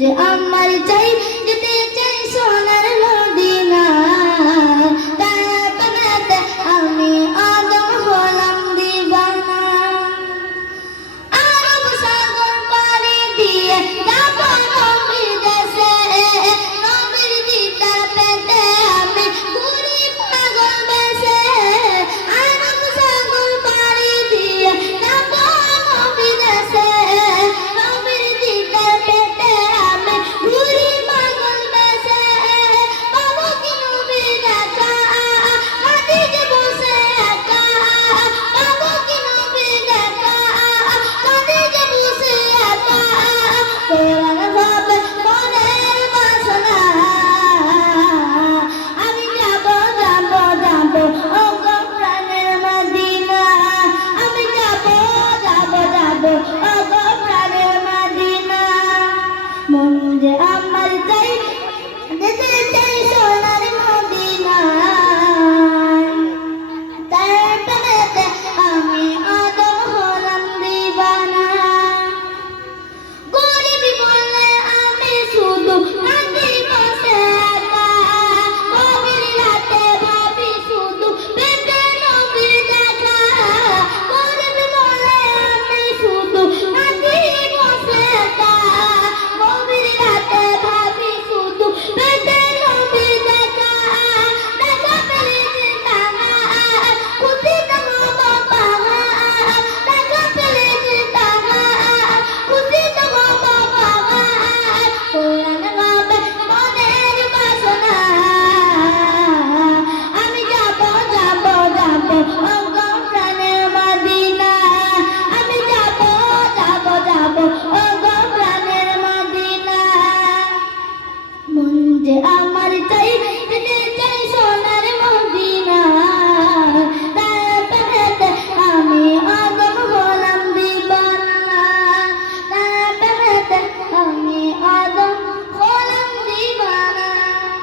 যে আমার চাই যেতে চাই সোনার মদিনা তার প্রেমেতে আমি আদম হলাম দিবানা আরব সাগর পাড়ি দিয়ে যাব নবীর দেশে নবীর দিদার পেতে আমি ঘুরি পাগল বেশে আরব সাগর পাড়ি দিয়ে যাব নবীর দেশে নবীর দিদার পেতে আমি ঘুরি পাগল বেশে পাবো কি নবীর দেখা কাঁদিয়ে বসে একা পাবো কি নবীর দেখা কাঁদিয়ে বসে একা কোরআন ভাবে মনের বাসনা আমি যাব যাব যাব ও গো প্রাণের মদিনা আমি যাব যাব যাব ও গো প্রাণের মদিনা মন যে আমার চাই যেতে চাই সোনার মদিনা তার প্রেমেতে আমি আদম হলাম দিবানা গরিব বলে আমি শুধু কাঁদি বসে একা গভীর রাতে ভাবি শুধু পেতে নবীর দেখা গরিব বলে আমি শুধু কাঁদি বসে একা গভীর রাতে ভাবি শুধু পেতে নবীর দেখা দেখা পেলে জিতানা খুশি তবু বাবা দেখা পেলে জিতানা খুশি তবু বাবা কোরআন ভাবে মনের বাসনা আমি যাব যাব যাব ও গো প্রাণের মদিনা আমি যাব যাব যাব ও গো প্রাণের মদিনা মন যে আমার